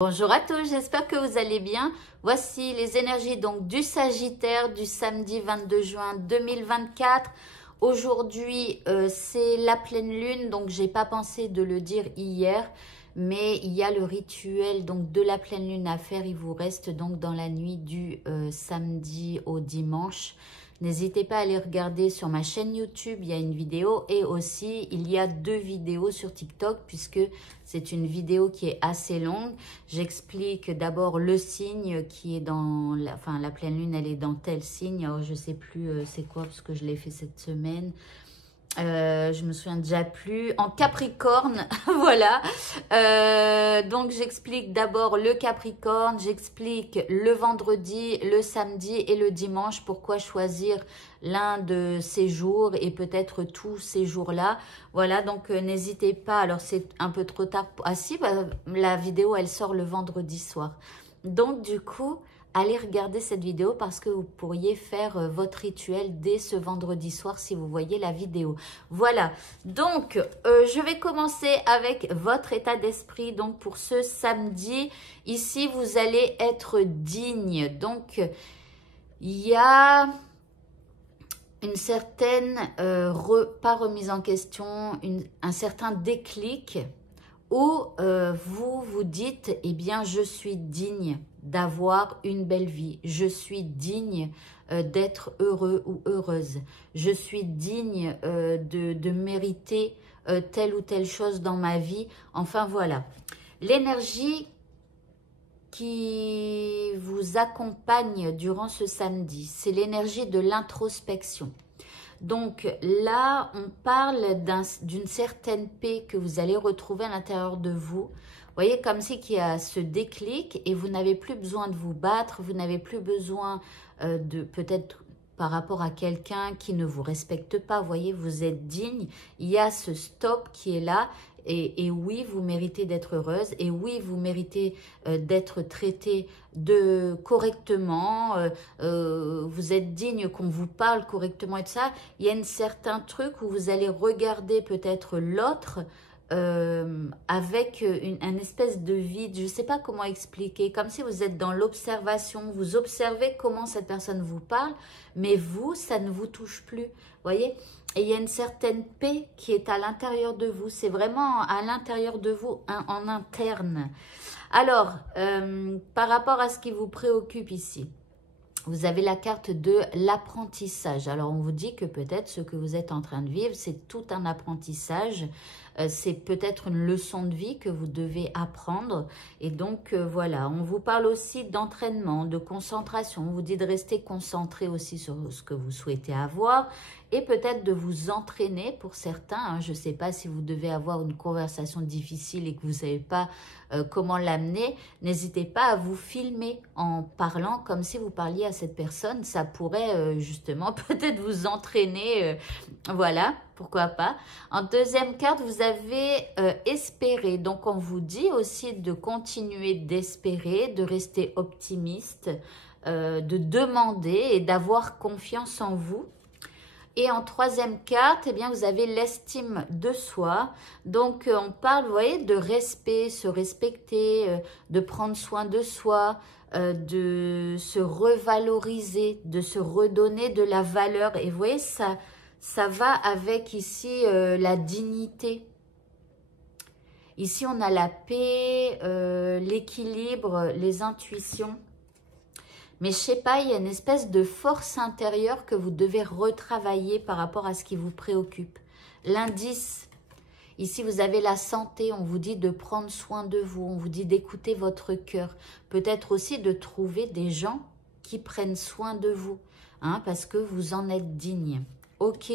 Bonjour à tous, j'espère que vous allez bien. Voici les énergies donc du Sagittaire du samedi 22 juin 2024. Aujourd'hui, c'est la pleine lune, donc j'ai pas pensé de le dire hier, mais il y a le rituel donc de la pleine lune à faire. Il vous reste donc dans la nuit du samedi au dimanche. N'hésitez pas à aller regarder sur ma chaîne YouTube, il y a une vidéo et aussi il y a 2 vidéos sur TikTok puisque c'est une vidéo qui est assez longue. J'explique d'abord le signe qui est dans, la pleine lune, elle est dans tel signe. Alors je sais plus c'est quoi parce que je l'ai fait cette semaine. Je me souviens déjà plus. En Capricorne, voilà. Donc j'explique d'abord le Capricorne, j'explique le vendredi, le samedi et le dimanche. Pourquoi choisir l'un de ces jours et peut-être tous ces jours-là. Voilà, donc n'hésitez pas. Alors c'est un peu trop tard. Ah si, bah, la vidéo elle sort le vendredi soir. Donc du coup, allez regarder cette vidéo parce que vous pourriez faire votre rituel dès ce vendredi soir si vous voyez la vidéo. Voilà, donc je vais commencer avec votre état d'esprit. Donc pour ce samedi, ici vous allez être digne. Donc il y a une certaine, pas remise en question, un certain déclic où vous vous dites, eh bien je suis digne d'avoir une belle vie. Je suis digne d'être heureux ou heureuse. Je suis digne de mériter telle ou telle chose dans ma vie. Enfin voilà. L'énergie qui vous accompagne durant ce samedi, c'est l'énergie de l'introspection. Donc là, on parle d'une certaine paix que vous allez retrouver à l'intérieur de vous. Vous voyez, comme si qu'il y a ce déclic et vous n'avez plus besoin de vous battre, vous n'avez plus besoin de peut-être par rapport à quelqu'un qui ne vous respecte pas. Vous voyez, vous êtes digne. Il y a ce stop qui est là. Et oui, vous méritez d'être heureuse. Et oui, vous méritez d'être traitée correctement. Vous êtes digne qu'on vous parle correctement et tout ça. Il y a un certain truc où vous allez regarder peut-être l'autre avec un espèce de vide. Je ne sais pas comment expliquer. Comme si vous êtes dans l'observation. Vous observez comment cette personne vous parle. Mais vous, ça ne vous touche plus. Vous voyez ? Et il y a une certaine paix qui est à l'intérieur de vous. C'est vraiment à l'intérieur de vous, en interne. Alors, par rapport à ce qui vous préoccupe ici, vous avez la carte de l'apprentissage. Alors, on vous dit que peut-être ce que vous êtes en train de vivre, c'est tout un apprentissage. C'est peut-être une leçon de vie que vous devez apprendre. Et donc, voilà, on vous parle aussi d'entraînement, de concentration. On vous dit de rester concentré aussi sur ce que vous souhaitez avoir et peut-être de vous entraîner pour certains. Hein. Je ne sais pas si vous devez avoir une conversation difficile et que vous ne savez pas comment l'amener. N'hésitez pas à vous filmer en parlant comme si vous parliez à cette personne. Ça pourrait justement peut-être vous entraîner. Voilà, pourquoi pas. En deuxième carte, vous avez espéré. Donc, on vous dit aussi de continuer d'espérer, de rester optimiste, de demander et d'avoir confiance en vous. Et en troisième carte, eh bien, vous avez l'estime de soi. Donc, on parle, vous voyez, de respect, se respecter, de prendre soin de soi, de se revaloriser, de se redonner de la valeur. Et vous voyez, ça va avec ici la dignité. Ici, on a la paix, l'équilibre, les intuitions. Mais je sais pas, il y a une espèce de force intérieure que vous devez retravailler par rapport à ce qui vous préoccupe. L'indice, ici vous avez la santé, on vous dit de prendre soin de vous, on vous dit d'écouter votre cœur. Peut-être aussi de trouver des gens qui prennent soin de vous, hein, parce que vous en êtes digne. Ok.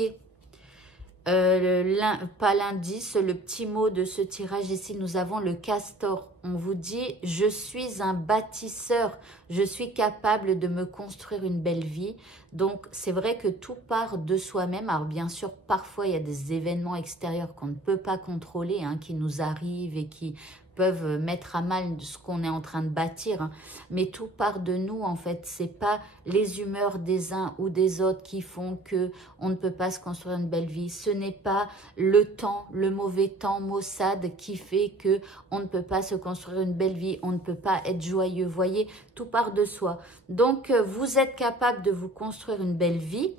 Pas l'indice, le petit mot de ce tirage ici, nous avons le castor. On vous dit, je suis un bâtisseur, je suis capable de me construire une belle vie. Donc, c'est vrai que tout part de soi-même. Alors, bien sûr, parfois, il y a des événements extérieurs qu'on ne peut pas contrôler, hein, qui nous arrivent et qui peuvent mettre à mal ce qu'on est en train de bâtir, hein. Mais tout part de nous en fait. C'est pas les humeurs des uns ou des autres qui font que on ne peut pas se construire une belle vie. Ce n'est pas le temps, le mauvais temps maussade qui fait que on ne peut pas se construire une belle vie, on ne peut pas être joyeux. Voyez, tout part de soi. Donc vous êtes capable de vous construire une belle vie.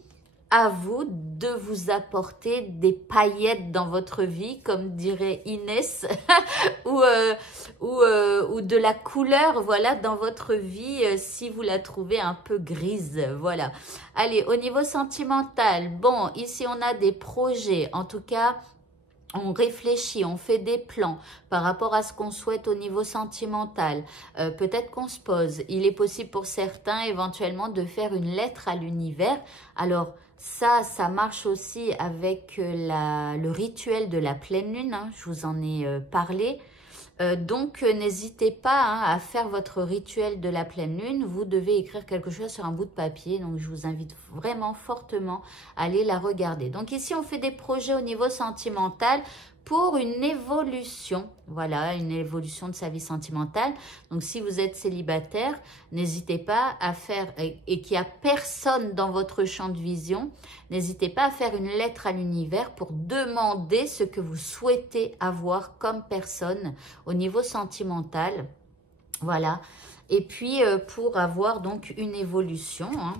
À vous de vous apporter des paillettes dans votre vie, comme dirait Inès, ou de la couleur, voilà, dans votre vie, si vous la trouvez un peu grise, voilà. Allez, au niveau sentimental, bon, ici on a des projets, en tout cas, on réfléchit, on fait des plans par rapport à ce qu'on souhaite au niveau sentimental. Peut-être qu'on se pose. Il est possible pour certains éventuellement de faire une lettre à l'univers. Alors ça marche aussi avec le rituel de la pleine lune, hein, je vous en ai parlé. Donc, n'hésitez pas hein, à faire votre rituel de la pleine lune. Vous devez écrire quelque chose sur un bout de papier. Donc, je vous invite vraiment fortement à aller la regarder. Donc, ici, on fait des projets au niveau sentimental pour une évolution. Voilà, une évolution de sa vie sentimentale. Donc, si vous êtes célibataire, n'hésitez pas à faire, et qu'il n'y a personne dans votre champ de vision, n'hésitez pas à faire une lettre à l'univers pour demander ce que vous souhaitez avoir comme personne au niveau sentimental. Voilà. Et puis, pour avoir donc une évolution, hein.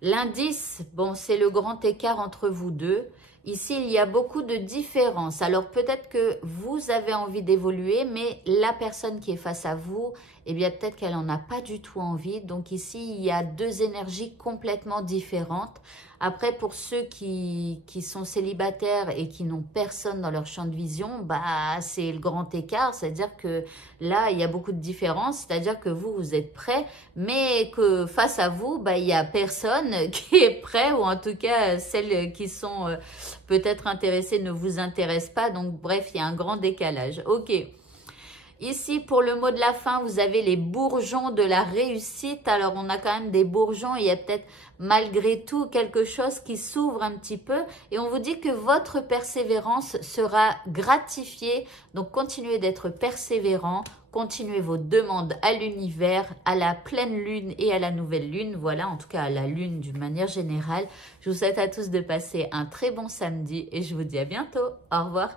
L'indice, bon, c'est le grand écart entre vous deux. Ici, il y a beaucoup de différences. Alors, peut-être que vous avez envie d'évoluer, mais la personne qui est face à vous, eh bien, peut-être qu'elle n'en a pas du tout envie. Donc, ici, il y a deux énergies complètement différentes. Après, pour ceux qui sont célibataires et qui n'ont personne dans leur champ de vision, bah, c'est le grand écart. C'est-à-dire que là, il y a beaucoup de différences. C'est-à-dire que vous, vous êtes prêt, mais que face à vous, bah, il n'y a personne qui est prêt, ou en tout cas, celles qui sont peut-être intéressées ne vous intéressent pas. Donc, bref, il y a un grand décalage. Ok. Ici, pour le mot de la fin, vous avez les bourgeons de la réussite. Alors, on a quand même des bourgeons. Il y a peut-être malgré tout quelque chose qui s'ouvre un petit peu. Et on vous dit que votre persévérance sera gratifiée. Donc, continuez d'être persévérant. Continuez vos demandes à l'univers, à la pleine lune et à la nouvelle lune. Voilà, en tout cas à la lune d'une manière générale. Je vous souhaite à tous de passer un très bon samedi et je vous dis à bientôt. Au revoir.